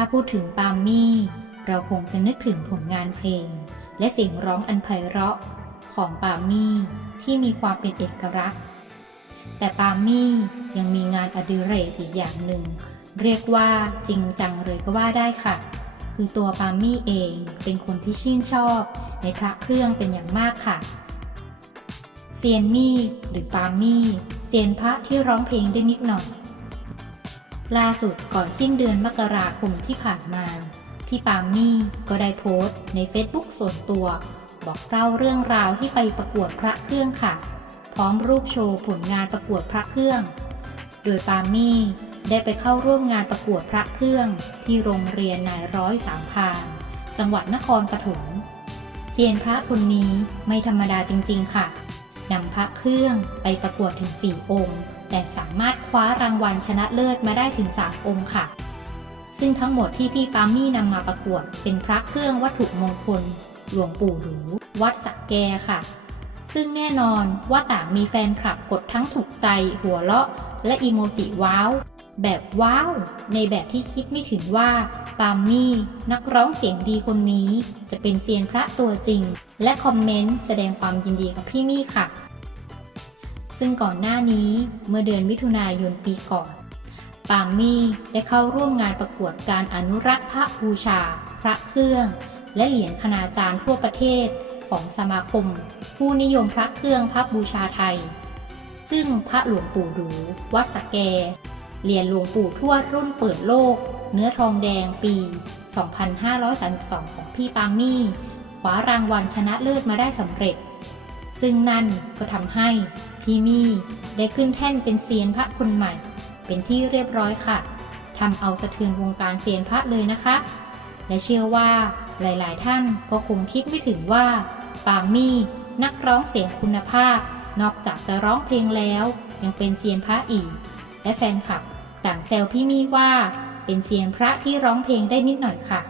ถ้าพูดถึงปามมี่ เราคงจะนึกถึงผลงานเพลง และเสียงร้องอันไพเราะของปามมี่ที่มีความเป็นเอกลักษณ์ แต่ปามมี่ยังมีงานอดิเรกอีกอย่างหนึ่ง เรียกว่าจริงจังเลยก็ว่าได้ค่ะ คือตัวปามมี่เองเป็นคนที่ชื่นชอบในพระเครื่องเป็นอย่างมากค่ะ เซียนมี่หรือปามมี่เซียนพระที่ร้องเพลงได้นิดหน่อย ล่าสุดก่อนสิ้นเดือนมกราคมที่ผ่านมา พี่ปามมี่ก็ได้โพสต์ใน Facebook ส่วนตัว บอกเล่าเรื่องราวที่ไปประกวดพระเครื่องค่ะ พร้อมรูปโชว์ผลงานประกวดพระเครื่อง โดยปามมี่ได้ไปเข้าร่วมงานประกวดพระเครื่องที่โรงเรียนนายร้อยสามพรานจังหวัดนครปฐมเซียนพระคนนี้ไม่ธรรมดาจริง ๆ ค่ะ นำพระเครื่องไปประกวดถึง 4 องค์ แต่สามารถคว้ารางวัลชนะเลิศมาได้ถึง 3 องค์ค่ะ ซึ่งทั้งหมดที่พี่ปามี่นำมาประกวด เป็นพระเครื่องวัตถุมงคล หลวงปู่หรูวัดสักแกค่ะ ซึ่งแน่นอนว่าต่างมีแฟนคลับกดทั้งถูกใจหัวเราะ และอีโมจิว้าว แบบว้าว ในแบบที่คิดไม่ถึงว่าปามี่นักร้องเสียงดีคนนี้ จะเป็นเซียนพระตัวจริง และคอมเมนต์แสดงความยินดีกับพี่มี่ค่ะ ซึ่งก่อนหน้านี้เมื่อเดือนมิถุนายนปีก่อนปามี่ได้เข้าร่วมงานประกวดการอนุรักษ์พระบูชา พระเครื่อง และเหรียญคณาจารย์ทั่วประเทศของสมาคม ผู้นิยมพระเครื่องพระบูชาไทย ซึ่งพระหลวงปู่หรูวัดสะแก เหรียญหลวงปู่ทวดรุ่นเปิดโลก เนื้อทองแดงปี 2532 ของพี่ปามี่คว้ารางวัลชนะเลิศมาได้สำเร็จ ซึ่งนั่นก็ทำให้พี่มี่ได้ขึ้นแท่นเป็นเซียนพระคนใหม่ เป็นที่เรียบร้อยค่ะทำเอาสะเทือนวงการเซียนพระเลยนะคะ และเชื่อว่าหลาย ๆ ท่านก็คงคิดไม่ถึงว่า ปางมี่นักร้องเสียงคุณภาพ นอกจากจะร้องเพลงแล้ว ยังเป็นเซียนพระอีก และแฟนคลับต่างแซวพี่มี่ว่าเป็นเซียนพระที่ร้องเพลงได้นิดหน่อยค่ะ